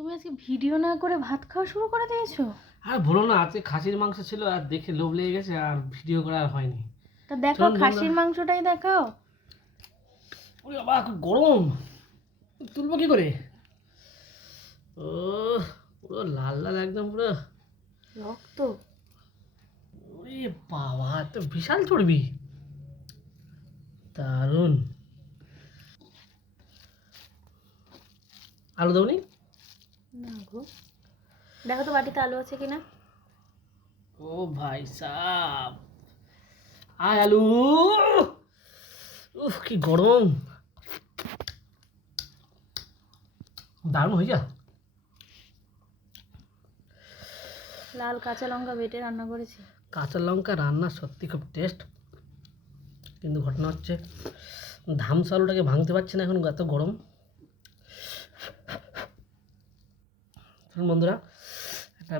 তুমি আজকে ভিডিও না করে ভাত খাওয়া শুরু করে দিয়েছো? আর বলো না, আজকে খাসির মাংস ছিল আর দেখে লোভ লেগে গেছে, আর ভিডিও করা আর হয়নি। তা দেখো, চলুন বন্ধুরা। খাসির মাংসটাই দেখাও। ওরে বাবা, খুব গরম। তুলবো কি করে? ও, পুরো লাল লাল একদম পুরো। রক্ত। ওরে বাবা, তো বিশাল চর্বি। দারুণ। আলু দাওনি? না গো, দেখো তো বাটিতে আলু আছে কিনা। ও ভাই সাব, আয় আলু। উফ, কি গরম। দারুণ হয়ে যা। লাল কাঁচা লঙ্কা বেটে রান্না করেছি। কাঁচা লঙ্কা রান্না সত্যি খুব টেস্ট, কিন্তু ঘটনা হচ্ছে ধামসা আলুটাকে ভাঙতে পারছে না এখন, এত গরম। বন্ধুরা, একটা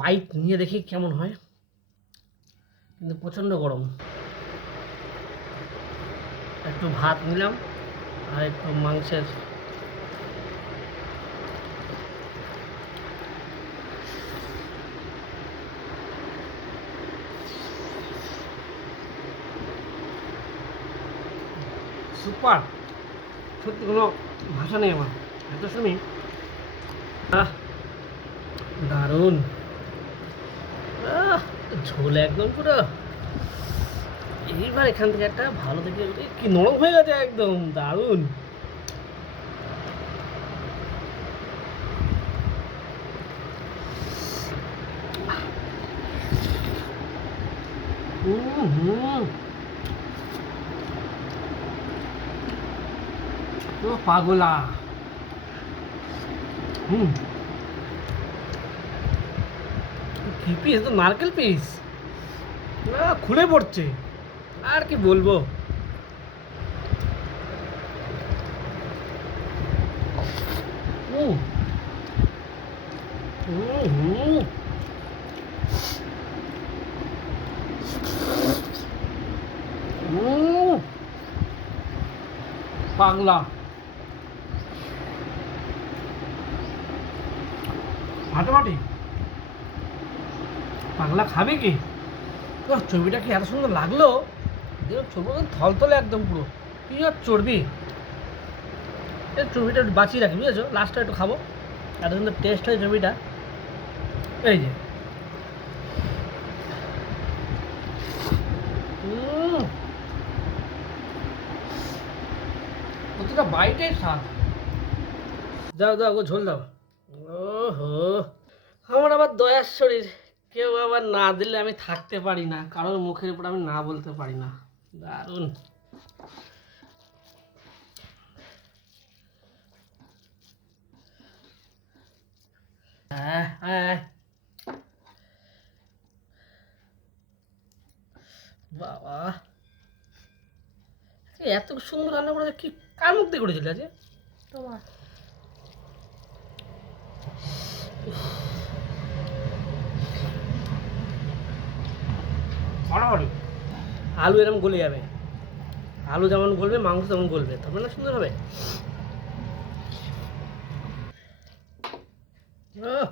বাইট নিয়ে দেখি কেমন হয়, কিন্তু প্রচণ্ড গরম। একটু ভাত নিলাম আর একটু মাংসের। সুপার, সত্যি কোনো ভাষা নেই আমার, এত শুনি। দারুণ। ঝোল একদম পুরো। এইবার এখান থেকে একটা ভালো দেখে কি নরম হয়ে গেছে একদম, দারুণ। হুম, পুরো পাগলা। হুম, কি পিস, তো নারকেল পিস না, খুলে পড়ছে। আর কি বলবো। হুম হুম হুম হুম, পাগলা। ফাটাফাটি। পাগলা খাবে কি? ছবিটা কি এত সুন্দর লাগলো। দেখো ছবি থলথলে একদম পুরো, কি আর চর্বি। এই চর্বিটা একটু বাঁচিয়ে রাখি, বুঝেছো, লাস্টটা একটু খাবো। এত সুন্দর টেস্ট হয় চর্বিটা। এই যে প্রতিটা বাইটেই স্বাদ। দাও দাও গো, ঝোল দাও। ওহো, আমার আবার দয়ার শরীর, কেউ আবার না দিলে আমি থাকতে পারি না, কারোর মুখের উপর আমি না বলতে পারি না। দারুণ। হ্যাঁ হ্যাঁ, বাবা, এত সুন্দর রান্না করেছে, কি কার মুখ দিয়ে করেছিল আজকে? তোমার। ফাটাফাটি। আলু এরকম গলে যাবে, আলু যেমন গলবে মাংস তেমন গলবে, তবে না সুন্দর হবে। আহ,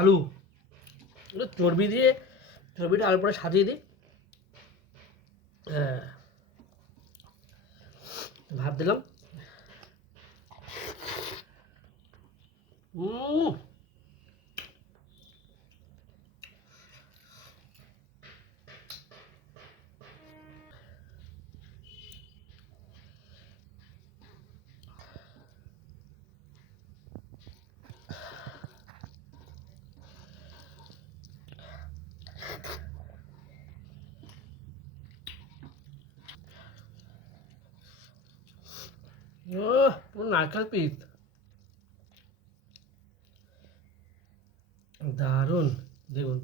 আলু একটু চর্বি দিয়ে, চর্বিটা আলু পরে সাজিয়ে দিই। হ্যাঁ, ভাত দিলাম। হুম, পুরো নারকেল পিস। দারুণ, দেখুন।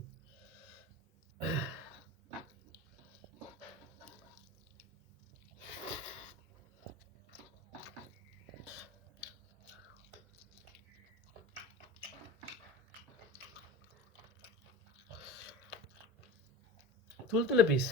তুলতুলে পিস